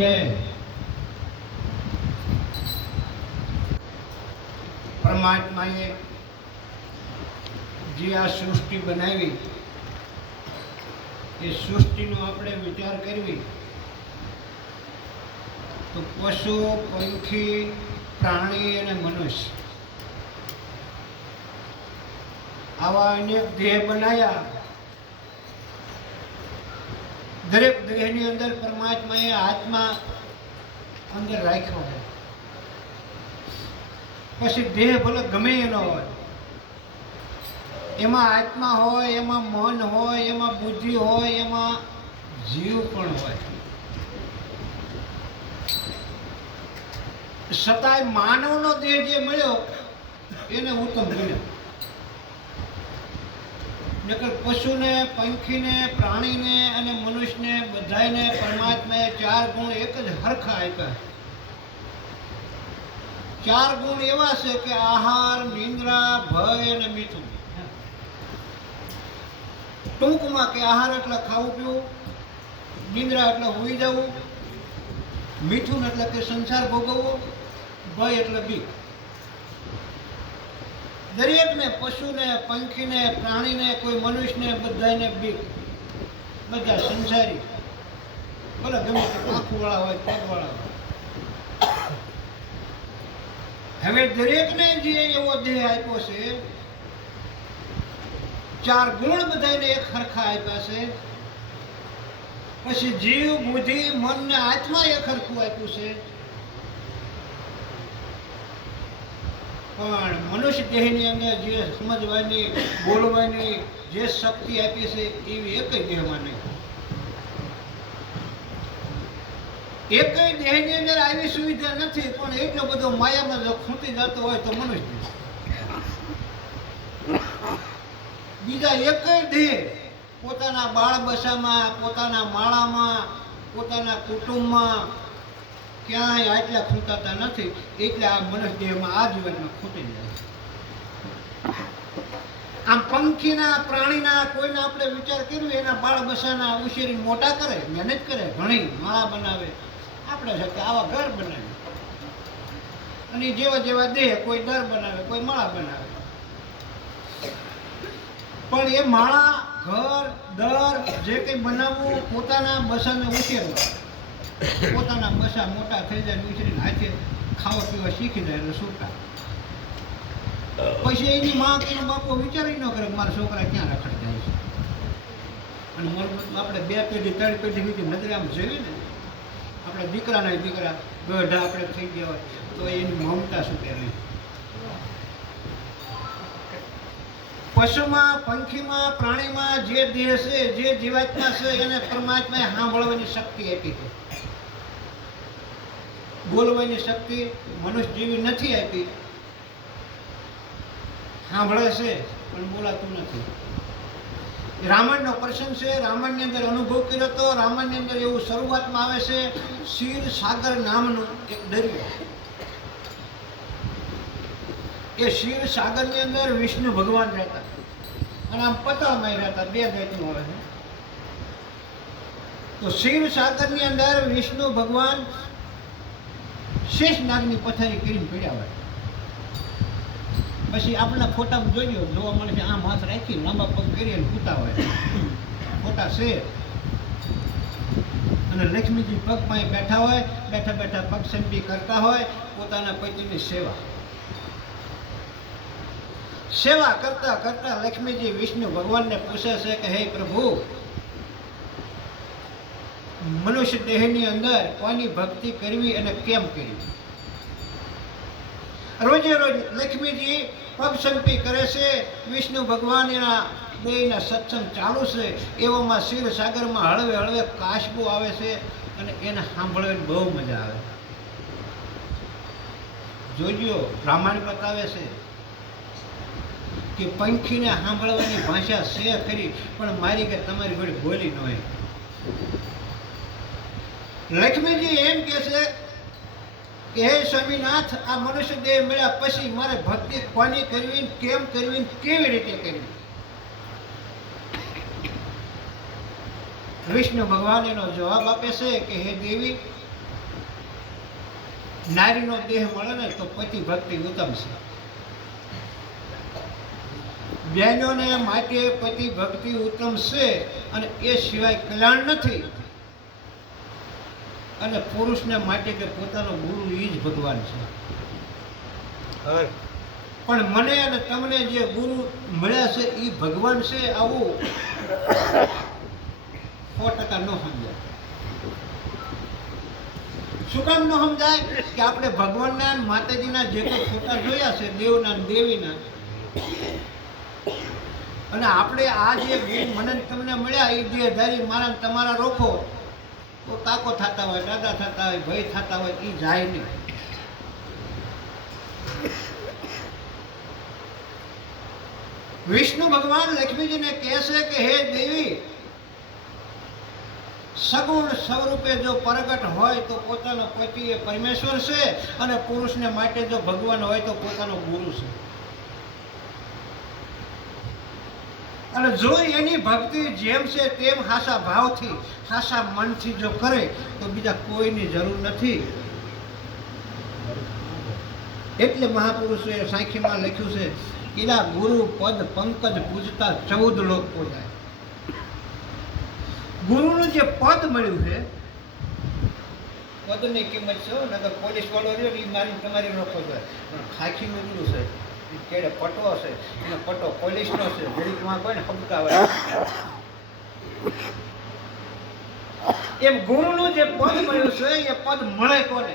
કે પરમાત્માએ જે આ સૃષ્ટિ બનાવી, એ સૃષ્ટિનો આપણે વિચાર કરવી, તો પશુ, પંખી, પ્રાણી અને મનુષ્ય આવા અનેક દેહ બનાવ્યા. દરેક દેહની અંદર પરમાત્માએ આત્મા અંદર રાખ્યો છે પછી દેહ ભલે ગમે એનો હોય, એમાં આત્મા હોય, એમાં મન હોય, એમાં બુદ્ધિ હોય, એમાં જીવ પણ હોય. છતાંય માનવનો દેહ જે મળ્યો, એને ઉત્તમ ગણ્યો. નકર પશુને, પંખીને, પ્રાણીને અને મનુષ્યને બધાને પરમાત્માએ ચાર ગુણ એક જ હરખા આપ્યા. ચાર ગુણ એવા છે કે આહાર, નિંદ્રા, ભય અને મીઠું ટૂંકમાં કે આહાર એટલે ખાવું પીવું, નિંદ્રા એટલે હોઈ જવું મીઠું એટલે કે સંસાર ભોગવવો, ભય એટલે બીક. દરેકને, પશુને, પંખીને, પ્રાણીને, કોઈ મનુષ્યને, બધાને બીક. બધા સંસારી. ભલે ગમે તે આંખવાળા હોય, પગવાળા હોય. હવે દરેકને જે એવો દેહ આપ્યો છે, ચાર ગુણ બધાને એક સરખા આપ્યા છે. પછી જીવ, બુદ્ધિ, મન ને આત્મા એક હરખું આપ્યું છે. પણ મનુષ્ય દેહની અંદર જે સમજવાની, બોલવાની જે શક્તિ આપી છે, એવી એક દેહમાં નહીં એક દેહની અંદર આવી સુવિધા નથી, પણ એટલો બધો માયામાં જો ખૂંટી જતો હોય તો મનુષ્ય. બીજા એક દેહ પોતાના બાળ બસામાં પોતાના માળામાં, પોતાના કુટુંબમાં ક્યાંય આટલા ખૂંટાતા નથી, એટલે આ મનુષ્ય દેહમાં આ જીવનમાં ખૂટી જાય આમ પંખીના, પ્રાણીના કોઈને આપણે વિચાર કર્યો, એના બાળ બસાના ઉછેરી મોટા કરે, મહેનત કરે, ભણી, માળા બનાવે, આપણે છે આવા ઘર બનાવે અને જેવા જેવા દેહ કોઈ દર બનાવે, કોઈ માળા બનાવે. પણ એ માળા, ઘર, દર, જે કંઈ બનાવવું, પોતાના બસાને ઉછેરવા. પોતાના બસા મોટા થઈ જાય ઉછેરીને હાથે ખાવા પીવા શીખી જાય એટલે છૂટા પછી એની મા કે બાપો વિચારી ન કરે મારા છોકરા ક્યાં રખડ જાય છે. અને આપણે બે પેઢી, ત્રણ પેઢી સુધી નજરે આમ જોઈએ ને, આપણે દીકરાના દીકરા ગઢા આપણે થઈ ગયા હોય, તો એની મમતા શું નહીં પશુમાં, પંખીમાં, પ્રાણીમાં જે દેહ છે, જે જીવાત્મા છે, એને પરમાત્માએ સાંભળવાની શક્તિ આપી છે. બોલવાની શક્તિ મનુષ્ય જેવી નથી આપી. સાંભળે છે, પણ બોલાતું નથી. રામાયણનો પ્રસંગ છે, રામાયણની અંદર અનુભવ કર્યો હતો રામાયણની અંદર એવું શરૂઆતમાં આવે છે, શિર સાગર નામનો એક દરિયો. એ શિર સાગરની અંદર વિષ્ણુ ભગવાન રહેતા. અને આમ પતળમાં રહેતા, બે જાતનું આવે છે. તો શિવ સાગરની અંદર વિષ્ણુ ભગવાન શેષ નાગની પથારી કરીને પડ્યા હોય. પછી આપણા ફોટામાં જોયો, જોવા મળે છે આમ હાથ રાખી લાંબા પગ કરી અને કૂતા હોય. ફોટા છે. અને લક્ષ્મીજી પગ પાસે બેઠા હોય, બેઠા બેઠા પગ સંપી કરતા હોય, પોતાના પતિની સેવા. સેવા કરતા કરતા લક્ષ્મીજી વિષ્ણુ ભગવાનને પૂછે છે કે, હે પ્રભુ, મનુષ્ય દેહની અંદર કોની ભક્તિ કરવી અને કેમ કરવી? રોજે રોજ લક્ષ્મીજી પગ સંપી કરે છે, વિષ્ણુ ભગવાન એના બેયના સત્સંગ ચાલુ છે, એવામાં શિવ સાગરમાં હળવે હળવે કાશબો આવે છે અને એને સાંભળવાની બહુ મજા આવે. જોજો બ્રાહ્મણ બતાવે છે કે પંખીને સાંભળવાની ભાષા છે ખરી, પણ મારી કે તમારી ઘડી બોલી ન હોય. લક્ષ્મીજી એમ કહે છે કે હે સ્વામીનાથ, આ મનુષ્ય દેહ મળ્યા પછી મારે ભક્તિ કોની કરવી, કેમ કરવી, કેવી રીતે કરવી? વિષ્ણુ ભગવાન એનો જવાબ આપે છે કે હે દેવી, નારીનો દેહ મળે ને તો પતિ ભક્તિ ઉત્તમ છે. બહેનોને માટે પતિ ભક્તિ ઉત્તમ છે અને એ સિવાય કલ્યાણ નથી. અને પુરુષને માટે કે પોતાનો ગુરુ એ જ ભગવાન છે. પણ મને અને તમને જે ગુરુ મળ્યા છે એ ભગવાન છે આવું સો ટકા ન સમજાય. શું કામ ન સમજાય? કે આપણે ભગવાનના માતાજીના જે કોઈ ફોટા જોયા છે દેવના દેવીના અને આપણે આ જે ગુરુ મને તમને મળ્યા એ દેહધારી મારા ને તમારા રોકો. તો કાકો થતા હોય, દાદા થતા હોય, ભાઈ થતા હોય એ જાય નહીં. વિષ્ણુ ભગવાન લક્ષ્મીજીને કહે છે કે, હે દેવી, સગુણ સ્વરૂપે જો પ્રગટ હોય તો પોતાનો પતિ એ પરમેશ્વર છે અને પુરુષને માટે જો ભગવાન હોય તો પોતાનો ગુરુ છે. અને જો એની ભક્તિ જેમ છે તેમ હાસા ભાવથી, હાસા મનથી જો કરે, તો બીજા કોઈની જરૂર નથી. એટલે મહાપુરુષોએ સાંખીમાં લખ્યું છે એના ગુરુ પદ પંકજ પૂજતા ચૌદ લોક પૂજાય ગુરુનું જે પદ મળ્યું છે, પદની કિંમત છે નગર પોલીસ વાળો રહ્યો એ મારી તમારી રોકો જાય ખાખી ગુરુ છે કેડે પટો છે, એનો પટો પોલીસનો છે ઘડીકમાં કોઈને હબકાવે એમ ગુરુનું જે પદ મળ્યું છે, એ પદ મળે કોને?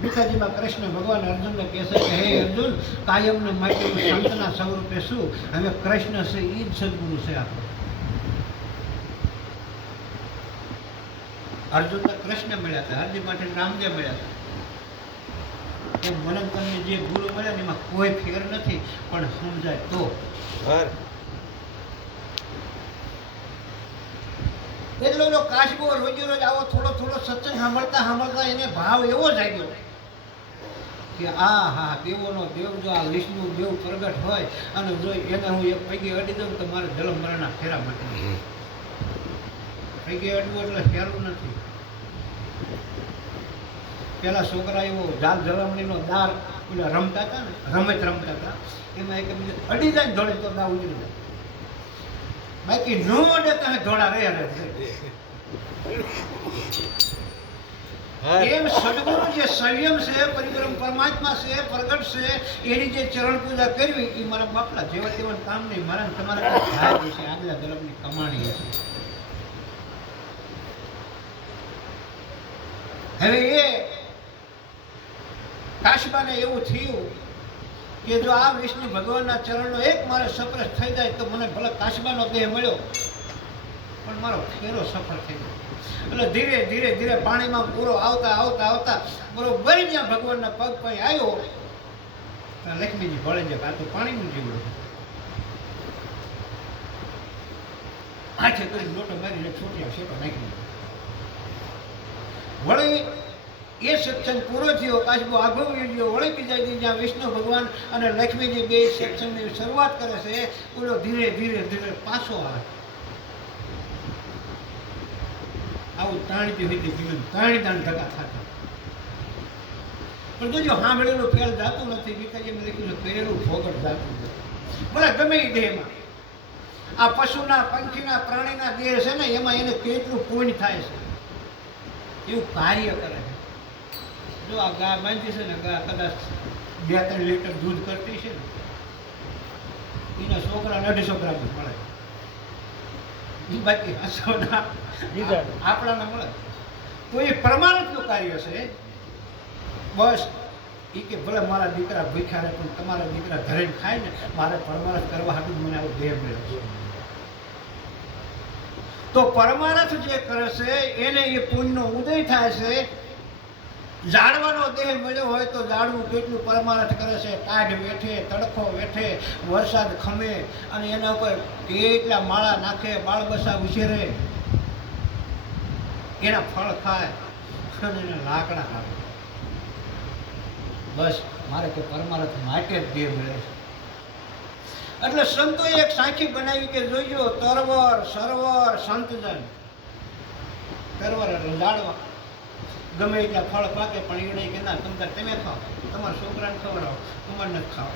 ગીતાજીમાં કૃષ્ણ ભગવાન અર્જુનને કહે છે કે, હે અર્જુન, કાયમને માટે સંતના સ્વરૂપે શું હવે કૃષ્ણ છે એ જ સદગુરુ છે આપણો. અર્જુનને કૃષ્ણ મળ્યા હતા અર્જુન માટે રામદેવ મળ્યા હતા. મને તમને જે ગુરુ મળે ને એમાં કોઈ ફેર નથી પણ સમજાય તો. હર. એટલો કાશબો રોજે રોજ આવો થોડો થોડો સત્સંગ સાંભળતા સાંભળતા એને ભાવ એવો જાગ્યો કે આ હા દેવોનો દેવ જો આ વિષ્ણુ દેવ પ્રગટ હોય અને જો એને હું એક પૈકી અડી દઉં તો મારે જલમ મરણના ફેરા માટે. પૈકી અડવું એટલે ફેરવું નથી. પેલા છોકરા એવો જાલ જલમણીનો દાર પેલા રમતા હતા ને રમત રમતા હતા એમાં એક બીજું અડી જાય ધોળે તો દા ઉજળી જાય. બાકી નો અડે તમે ધોળા રહે એમ સદગુરુ જે સંયમ છે પરિક્રમ પરમાત્મા છે પ્રગટ છે એની જે ચરણ પૂજા કરવી એ મારા બાપલા જેવા તેવા કામ નહીં. મારા તમારા થાય છે આગલા ધર્મની કમાણી હશે. હવે એ કાશબાને એવું થયું કે જો આ વિષ્ણુ ભગવાનના ચરણનો એક મારે સપ્રસ થઈ જાય તો મને ભલે કાશબાનો દેહ મળ્યો, પણ મારો ફેરો સફળ થઈ ગયો. એટલે ધીરે ધીરે ધીરે પાણીમાં પૂરો આવતા આવતા આવતા બરોબર જ્યાં ભગવાનના પગ પાસે આવ્યો. લક્ષ્મીજી ભળે છે આ તો પાણીનું જીવડું હાથે કરી લોટો મારીને છૂટ્યા શેકો નાખી. વળી એ સત્સંગ પૂરો થયો. કાશબો આગો ગયો વળી બીજા જ્યાં વિષ્ણુ ભગવાન અને લક્ષ્મીજી બે સત્સંગની શરૂઆત કરે છે. ઓલો ધીરે ધીરે ધીરે પાછો આવે. આવું તાણતી હોય જીવન તાણી તાણ ધક્કા થતા પણ જોજો સાંભળેલું ફેલ જાતું નથી. ગીતાજીને લખ્યું છે પહેરેલું ફોગટ જાતું નથી. ભલે ગમે એ દેહમાં. આ પશુના, પંખીના, પ્રાણીના દેહ છે ને, એમાં એને કેટલું પુણ્ય થાય છે? એવું કાર્ય કરે. છે જો આ ગા બાંધી છે ને ગા કદાચ બે ત્રણ લીટર દૂધ કરતી છે ને એના છોકરા અઢીસો ગ્રામ મળે. ઈ બાકી હસોના. આપણાને મળે. તો એ પરમાનંદનું કાર્ય છે. બસ એ કે ભલે મારા દીકરા ભૂખ્યા રહે પણ તમારા દીકરા ઘરે ખાય ને મારે પરમાનંદ કરવા હાટું મને આવું દેહ મળ્યો છે. તો પરમારથ જે કરે છે એને એ પુણ્યનો ઉદય થાય છે ઝાડવાનો દેહ મળ્યો હોય તો ઝાડવું કેટલું પરમારથ કરે છે. ટાઢ વેઠે તડકો વેઠે, વરસાદ ખમે અને એના ઉપર કેટલા માળા નાખે, બાળબસા ઉછેરે. એના ફળ ખાય અને એને લાકડા કાઢે. બસ, મારે તો પરમારથ માટે જ દેહ મળે છે. એટલે સંતોએ એક સાખી બનાવી કે જોઈજો તરવર, સરવર, સંતજન. તરવર એટલે જાડવા ગમે એટલા ફળ પાકે, પણ એને કે ના તમતાર તમે ખાઓ તમારા છોકરાને ખવડાવો, તમારે નથી ખાઓ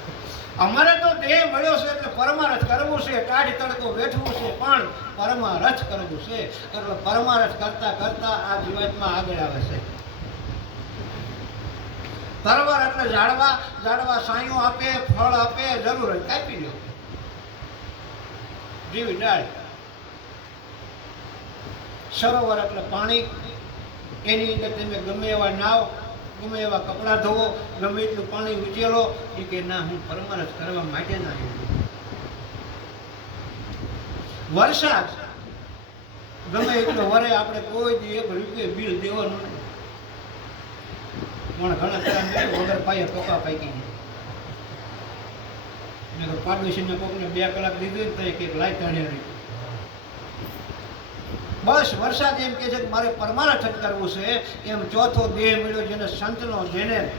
અમારે તો દેહ મળ્યો છે એટલે પરમારથ કરવું છે, કાઢ તડકો વેઠવું છે, પણ પરમારથ કરવું છે. એટલે પરમારથ કરતા કરતા આ જીવનમાં આગળ આવે છે. તરવાર એટલે ઝાડવા ઝાડવા સાયો આપે, ફળ આપે, જરૂર કાપી લો જીવી ડાળ. સરોવર એટલે પાણી એની અંદર તમે ગમે એવા નાવ ગમે એવા કપડાં ધોવો, ગમે એટલું પાણી ઉચેલો એ કે ના, હું પરમારસ કરવા માટે ના વરસાદ. ગમે એટલો વરે, આપણે કોઈ દી એક રૂપિયો બિલ દેવાનું પણ ઘણા ખરા વગર પાયે કપા પાકી ગયા. પાડોશીને કોકને બે કલાક દીધું ને તો એક એક તાણે રહી. બસ વરસાદ એમ કે છે કે મારે પરમારથ જ કરવું છે. એમ ચોથો દેહ મળ્યો જેને સંતનો, જેને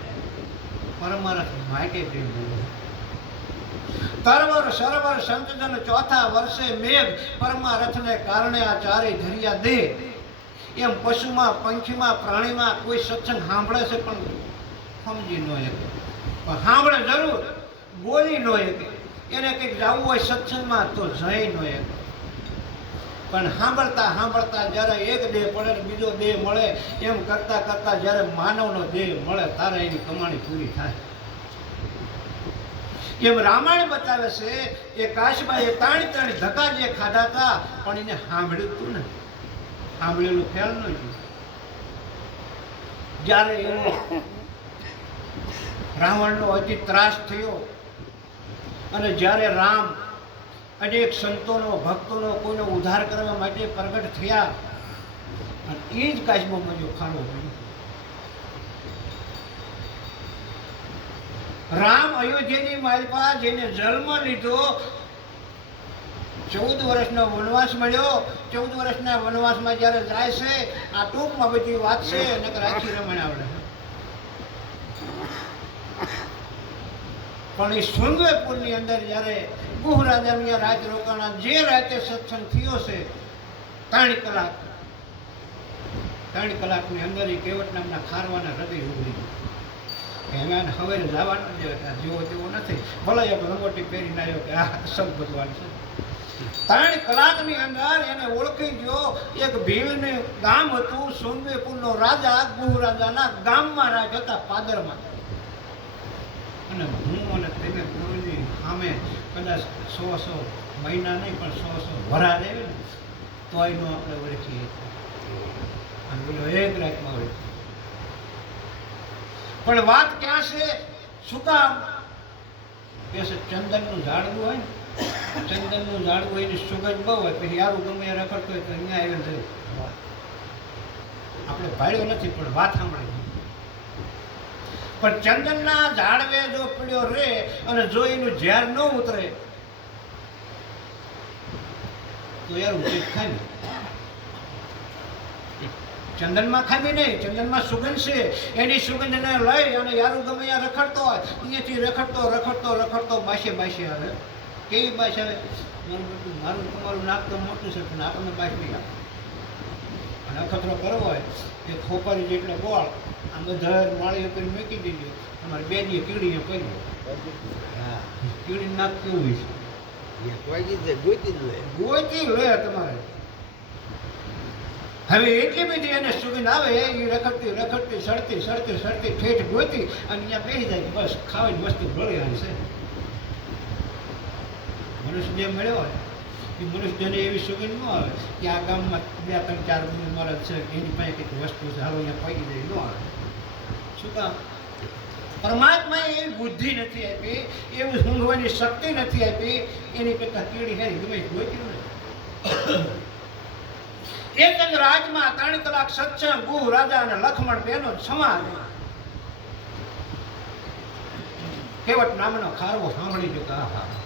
પરમારથ માટે દેહ મળ્યો. તરવર સરવર સંતજન ચોથા વર્ષે મેઘ પરમારથને કારણે આ ચારે ધરિયા દેહ એમ પશુમાં, પંખીમાં, પ્રાણીમાં કોઈ સત્સંગ સાંભળે છે પણ સમજી ન શકે. પણ સાંભળે જરૂર, બોલી ન શકે. એને કંઈક જવું હોય સત્સંગમાં તો જઈ ન શકે. પણ સાંભળતા સાંભળતા જ્યારે એક દેહ પડે બીજો દેહ મળે, એમ કરતા કરતા જ્યારે માનવનો દેહ મળે ત્યારે એની કમાણી પૂરી થાય. એમ રામાયણ બતાવે છે એ કાશબાઈએ તાણી તાણી ધક્કા જે ખાધા હતા, પણ એને સાંભળ્યું હતું ને. સાંભળેલું ખ્યાલ ન જ્યારે એવો રાવણનો અતિ ત્રાસ થયો અને જ્યારે રામ અનેક સંતોનો, ભક્તોનો કોઈનો ઉદ્ધાર કરવા માટે પ્રગટ થયા. અને એ જ કાશમાં જો ખાડો રામ અયોધ્યાની માલપા જેને જન્મ લીધો, ચૌદ વર્ષનો વનવાસ મળ્યો. ચૌદ વર્ષના વનવાસમાં જ્યારે જાય છે, આ ટૂંકમાં બધી વાત છે, અને આખી રમણ આવડે. પણ એ શૃંગવેપુરની અંદર જ્યારે ગુહ રાજાની રાજ રોકાણા જે રાતે સત્સંગ થયો છે, ત્રણ કલાક. ત્રણ કલાકની અંદર એ કેવટ નામના ખારવાના હૃદય ઉભરી એમાં હવે જવાનું જ જેવો તેવો નથી. ભલે એક રંગોટી પહેરીને આવ્યો કે આ સબ ભગવાન છે. ત્રણ કલાકની અંદર એને ઓળખી ગયો એક ભીમને ગામ હતું સોનવેપુરનો રાજા ગુહ રાજાના ગામમાં રાજ હતા, પાદરમાં. અને હું અને તેને ગુરુની સામે કદાચ સો સો મહિના નહીં, પણ સો સો વરા દે ને તોય નો આપણે ઓળખીએ. અને બોલો એક રાતમાં ઓળખીએ. પણ વાત ક્યાં છે? શું કામ? કે ચંદનનું ઝાડવું હોય ચંદનનું ઝાડવું હોય એની સુગંધ બહુ હોય, પછી યારું ગમે એ રખડતો હોય તો અહીંયા આવીને થયું આપણે ભાડ્યો નથી, પણ વાત સાંભળી. પણ ચંદનના ઝાડવે જો પડ્યો રે અને જો એનું ઝેર ન ઉતરે, તો યાર ઉચિત ખાય ચંદનમાં ખામી નહીં, ચંદનમાં સુગંધ છે. એની સુગંધને લઈ અને યારું ગમે ત્યાં રખડતો હોય, અહીંયાથી રખડતો રખડતો રખડતો, બાસે બાસે આવે. કેવી બાસ આવે? મારું મારું, તમારું નાક તો મોટું છે, પણ આપણને બાસ નહીં આવે અને અખતરો કરવો હોય, એ ખોપારી જેટલો ગોળ આમ બધા માળી ઉપર મૂકી દીધો. તમારે બે દી કીડીને પડી હા કીડી નાક કેવું હોય છે. ગોતી લે. ગોતી લે તમારે. હવે એટલી બધી એને સુગંધ આવે એ રખડતી રખડતી સડતી સડતી સડતી ઠેઠ ગોતી અને અહીંયા બેસી જાય બસ ખાવાની વસ્તુ ભળી આવે છે. મનુષ્ય જે મળ્યો હોય. એ મનુષ્યને એવી સુગંધ ન આવે કે આ ગામમાં બે, ત્રણ, ચાર મારા છે, એની પાસે કંઈક વસ્તુ છે, હાલો અહીંયા પગી જાય, ન આવે. શું કામ? પરમાત્માએ એવી બુદ્ધિ નથી આપી, એવી સૂંઘવાની શક્તિ નથી આપી, એની કરતાં કીડી હે ગમે એ ગોત્યું ને એક રાજમાં ત્રણ કલાક સત્સંગ ગુહ રાજા અને લખમણ બેનો સમાજ. કેવટ નામનો ખારવો સાંભળી જો કે આહા.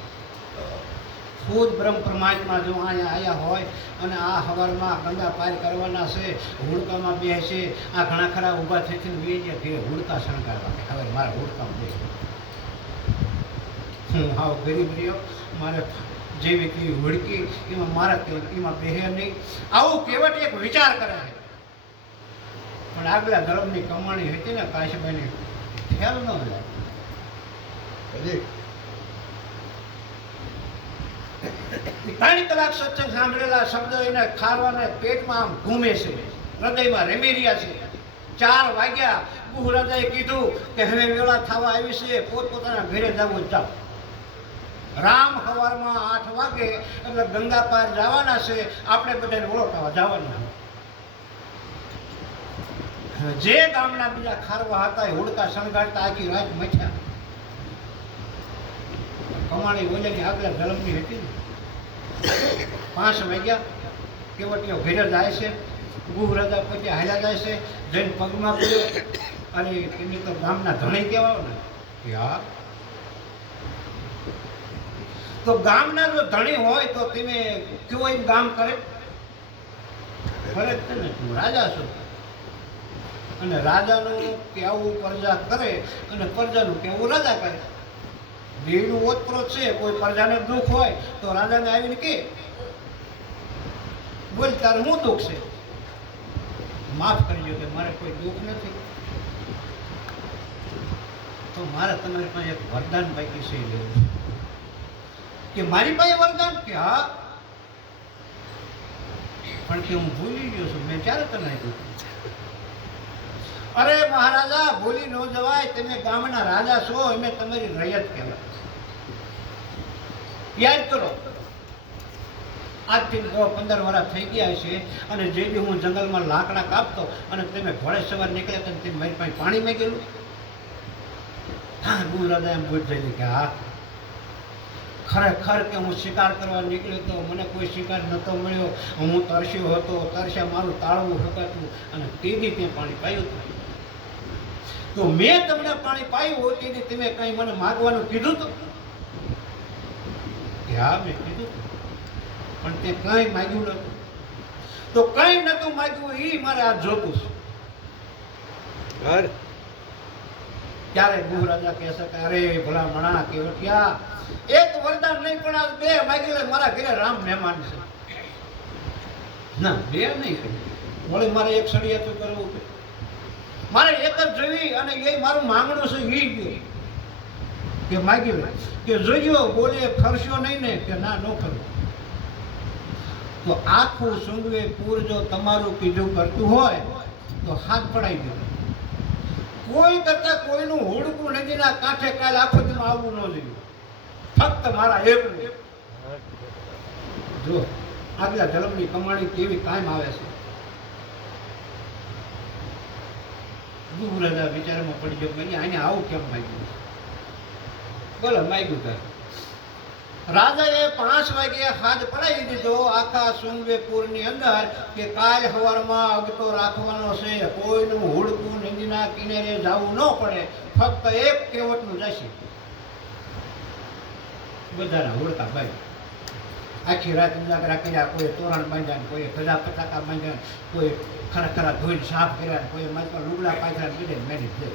ખુદ બ્રહ્મ પરમાત્મા જો અહીંયા આવ્યા હોય અને આ હવારમાં ગંગા પાર કરવાના છે, હુડકામાં બેસે આ ઘણા ખરા ઊભા થઈ થઈને બે ગયા ઘેર હુડકા શણગારવા કે હવે મારે હુડકામાં બે હું હાવ ગરીબ રહ્યો. મારે જેવી કેવી હુડકી, એમાં મારા એમાં બેહે નહીં. આવું કહેવટ એક વિચાર કરે છે. પણ આગલા ધર્મની કમાણી હતી ને કાશીભાઈની ખ્યાલ ન હજી ત્રણ કલાક સત્સંગ સાંભળેલા શબ્દો એને ખારવાને પેટમાં આમ ઘૂમે છે. હૃદયમાં રેમી રહ્યા છે. ચાર વાગ્યા ગુહરાજાએ કીધું કે હવે વેળા થવા આવી છે, પોતપોતાના ઘરે જવું જાઓ. રામ સવારમાં આઠ વાગે એટલે ગંગા પાર જવાના છે. આપણે બધાને ઓળખાવા જવાના જે ગામના બીજા ખારવા હતા એ હુડકા શણગાડતા આખી રાત મથ્યા કમાણી ઓલેની આગળ જલમની હતી પાંચ વાગ્યા કેવટીઓ ઘેરે જાય છે, ગુહ રાજા પછી હાલ્યા જાય છે, જઈને પગમાં પડે અને એની તો ગામના ધણી કહેવાય ને. હા. તો ગામના જો ધણી હોય તો તમે કેવો એમ ગામ કરે? ફરજ છે ને તું રાજા છો. અને રાજાનું કહેવું પ્રજા કરે અને પ્રજાનું કહેવું રાજા કરે. બેયનું ઓતપ્રોત છે, કોઈ પ્રજાને દુઃખ હોય, તો રાજાને આવીને કે, બોલ તારે શું દુઃખ છે? માફ કરજો કે મારે કોઈ દુઃખ નથી. તો મારે તમારી પાસે એક વરદાન બાકી છે લેવું કે મારી પાસે વરદાન? કે હા. પણ કે હું ભૂલી ગયો છું, મેં ક્યારે તને આપ્યું? અરે મહારાજા, ભૂલી ન જવાય, તમે ગામના રાજા છો, અમે તમારી રૈયત કહેવાય. યાદ કરો. આજથી દસ પંદર વર્ષ થઈ ગયા છે અને જે બી હું જંગલમાં લાકડા કાપતો અને તમે ઘોડે સવાર નીકળ્યા તો તે મારી પાસે પાણી મેગેલું. હા ગુરુ રાજા એમ પૂછેલી કે, હા, ખરેખર કે હું શિકાર કરવા નીકળ્યો તો મને કોઈ શિકાર નહોતો મળ્યો. હું તરસ્યો હતો, તરસ્યા મારું તાળવું હકાતું અને તેથી તે પાણી પાયું હતું. તો મેં તમને પાણી પાયું હોય તેથી તમે કંઈ મને માગવાનું કીધું હતું કે હા મેં કીધું પણ તે કંઈ માગ્યું નતું તો કંઈ નતું માગ્યું એ મારે આ જોતું છે. ત્યારે ગુહ રાજા કહે છે કે અરે ભલા મણા કેવટિયા એક વરદાન નહીં પણ આ બે માગી મારા ઘરે રામ મહેમાન છે. ના બે નહીં વળી મારે એક સળિયાતું કરવું પડે. મારે એક જ જોઈ અને એ મારું માંગણું છે એ ગયું. કે માગી લે કે જોજો બોલે ખરશો નહીં ને કે ના, ન કરો તો આખું સુંગવે પૂર જો તમારું કીધું કરતું હોય, તો હાથ પડાઈ દે. કોઈ કરતા કોઈનું હોડકું નદીના કાંઠે કાલ દી આવવું ન જોઈએ. ફક્ત મારા એક જો, આગલા ધર્મની કમાણી કેવી કાયમ આવે છે. ગુરુ રાજા વિચારમાં પડી ગયો આને આવું કેમ માગ્યું? બોલો માગ્યું તારે રાજાએ પાંચ વાગે હાથ પડાવી દીધો. આખા સુંગવેપુરની અંદર કે કાલ સવારમાં અગતો રાખવાનો છે. કોઈનું હુડકું નદીના કિનારે જવું ન પડે. ફક્ત એક કેવટનું જશે બધાના હુડકા ભાઈ. આખી રાત ઉજાગરા કર્યા. કોઈ તોરણ બાંધ્યા કોઈ ગજા પતાકા બાંધ્યા કોઈ ખરા ખરા ધોઈને સાફ કર્યા કોઈ માથા લુગડા પાછા મેનેજ દે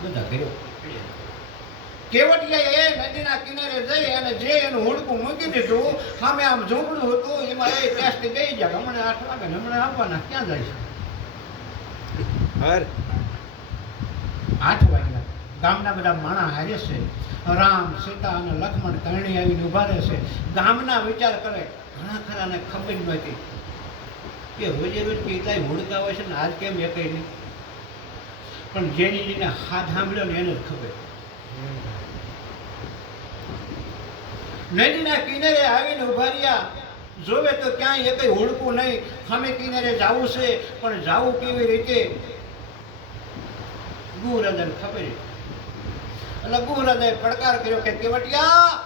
બધા કર્યો. કેવટિયા એ નદીના કિનારે જઈ અને જે એનું હુડકું મૂકી દીધું સામે આમ ઝૂંપડું હતું એમાં એ ટેસ્ટ ગઈ જાય હમણાં આઠ વાગે હમણાં આવવાના. ક્યાં જાય છે? આઠ વાગ્યા. ગામના બધા માણા હારે છે. રામ સીતા અને લક્ષ્મણ ત્રણેય આવીને ઊભા રહે છે. ગામના વિચાર કરે ઘણા ખરાને ખબર નહોતી. કે રોજે રોજ કેટલાય હુડકા હોય છે ને આજ કેમ એ કઈ નહીં? પણ જેની જેને હાથ સાંભળ્યો ને એને જ ખબર. નદીના કિનારે આવીને ઊભા રહ્યા. જોવે તો ક્યાંય એકય હુડકું નહીં. સામે કિનારે જવું છે, પણ જવું કેવી રીતે? ગુહરાજાને ખબર એટલે ગુહરાજાએ પડકાર કર્યો કે કેવટિયા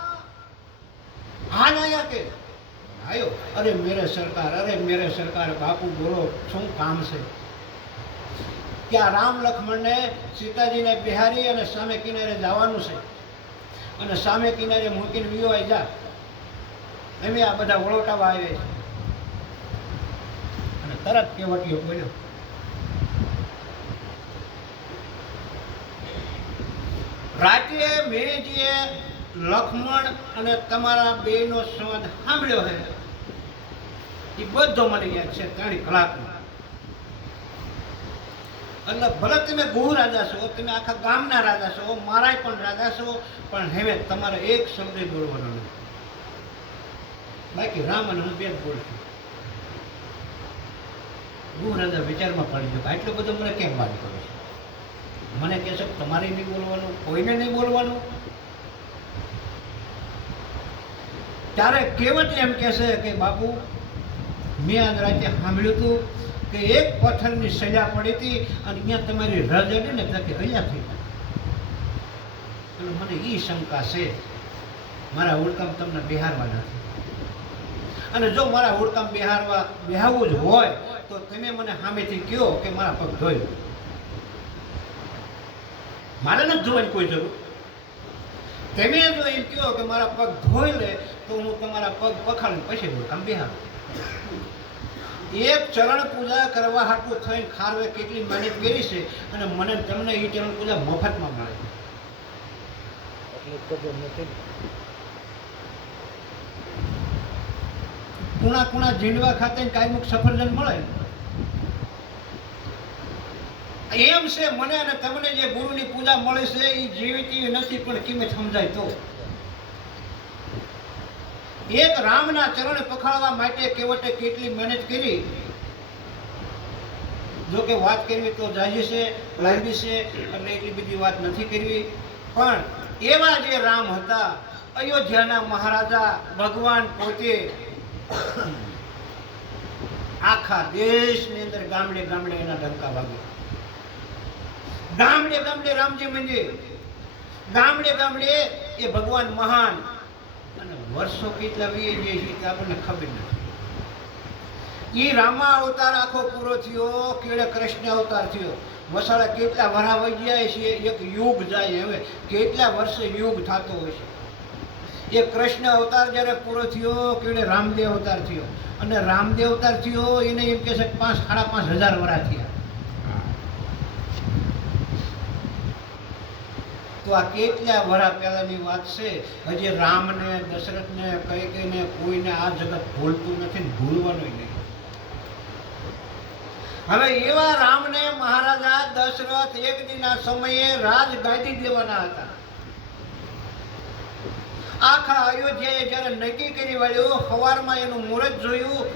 હા ના કે? આયો અરે મેરે સરકાર, અરે મેરે સરકાર, બાપુ બોલો, શું કામ છે? ત્યાં રામ લક્ષ્મણને સીતાજીને બિહારી અને સામે કિનારે જવાનું છે. અને સામે કિનારે મૂકીને વિવાય જા. એમ આ બધા વળોટાવા આવે છે. અને તરત કેવટીઓ બોલ્યો, રાત્રે મેજીએ લક્ષ્મણ અને તમારા બેનો સંવાદ સાંભળ્યો છે એ બધો મને યાદ છે ત્રણ કલાકનો એટલે ભલે તમે ગુરુ રાજા છો, તમે આખા ગામના રાજા છો, મારાય પણ રાજા છો, પણ હવે, તમારે એક શબ્દ બોલવાનો નહીં બાકી રામ અને હું બે જ બોલશું. ગુરુ રાજા વિચારમાં પડી ગયો એટલો બધો મને કેમ વાત કરો છો? મને કહેશો તમારે નહીં બોલવાનું, કોઈને નહીં બોલવાનું? ત્યારે કેવટ એમ કહેશે કે બાપુ, મેં આજ રાતે સાંભળ્યું હતું કે એક પથ્થરની સજા પડી હતી અને અહીંયા તમારી રજ હતી ને ત્યાંથી હૈયા થઈ. અને મને એ શંકા છે, મારા ઓળખામ તમને બિહારવાના નથી અને જો મારા ઓળખામ બિહારવા બિહારવું જ હોય, તો તમે મને સામેથી કહો કે મારા પગ લો. મારે નથી ધોવાની કોઈ જરૂર તમે જો એમ કહો કે મારા પગ ધોઈ લે, તો હું તમારા પગ પખાડીને પછી ઓળખામ બિહાર એક ચરણ પૂજા કરવા હાટું થઈને ખારવે કેટલી મહેનત કરી છે અને મને તમને એ ચરણ પૂજા મફતમાં મળે. કુણા કુણા જીંડવા ખાતે કાયમુક સફરજન મળે? એમ છે મને અને તમને જે ગુરુની પૂજા મળે છે એ જેવી નથી પણ કિંમત સમજાય તો? એક રામના ચરણ પખાળવા માટે કેવટે કેટલી મહેનત કરી? જો કે વાત કરવી તો જાજી છે, લાંબી છે એટલે એટલી બધી વાત નથી કરવી. પણ એવા જે રામ હતા, અયોધ્યાના મહારાજા ભગવાન પોતે આખા દેશની અંદર ગામડે ગામડે એના ડંકા વાગ્યા. ગામડે ગામડે રામજી મંદિર, ગામડે ગામડે એ ભગવાન મહાન વર્ષો કેટલા વીએ જઈએ છે તે આપણને ખબર નથી. એ રામા અવતાર આખો પૂરો થયો, કેળે કૃષ્ણ અવતાર થયો. વસાડા કેટલા વરા વહી ગયા છે, એક યુગ જાય હવે. કેટલા વર્ષે યુગ થતો હોય છે? એ કૃષ્ણ અવતાર જ્યારે પૂરો થયો, કેળે રામદેવ અવતાર થયો. અને રામદેવ અવતાર થયો, એને એમ કહે છે કે પાંચ, સાડા પાંચ હજાર વરા થયા. તો કેટલા વરા પહેલાંની વાત છે? હજી રામને, દશરથને કઈ કઈને કોઈને આ જગત ભૂલતું નથી ભૂલવાનું નહીં. હવે એવા રામને મહારાજા દશરથ એક દિના સમયે રાજ ગાદી દેવાના હતા. આખા અયોધ્યાએ જ્યારે નક્કી કરી વાળ્યું સવારમાં એનું મુહૂર્ત જોયું,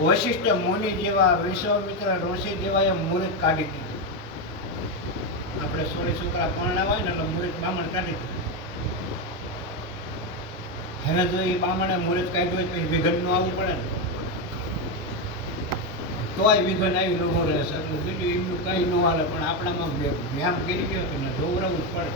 વશિષ્ઠ મુનિ જેવા વિશ્વામિત્ર ઋષિ જેવા એ મુહૂર્ત કાઢી દીધું. આપણે સોળી છોકરા પરણા હોય ને એટલે મુહૂર્ત બામણ કાઢી હવે જો એ બામણે મુહૂર્ત કાઢ્યું હોય તો પછી વિઘનનું આવવું પડે ને. તોય વિઘન આવી ન રહેશે એટલે બીજું એમનું કંઈ ન હાલે, પણ આપણામાં વ્યામ કરી ગયો તો ને દોવરાવવું જ પડે.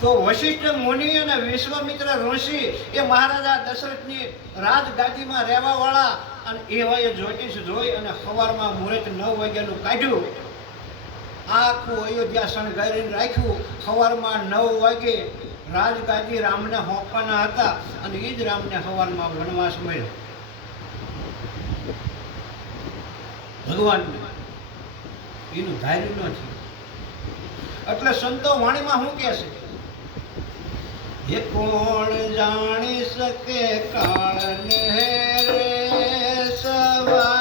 તો વશિષ્ઠ મુનિ અને વિશ્વામિત્ર ઋષિ એ મહારાજા દશરથની રાજગાદીમાં રહેવાવાળા અને એવાએ જ્યોતિષ જોઈ અને સવારમાં મુહૂર્ત નવ વાગ્યાનું કાઢ્યું. આખું અયોધ્યા શણગારીને રાખ્યું. સવારમાં નવ વાગે રાજગાદી રામને હોંપવાના હતા અને એ જ રામને સવારમાં વનવાસ મળ્યો. ભગવાનને. એનું ધાર્યું નથી એટલે સંતો વાણીમાં શું કહે એ કોણ જાણી શકે કાળને રે સવા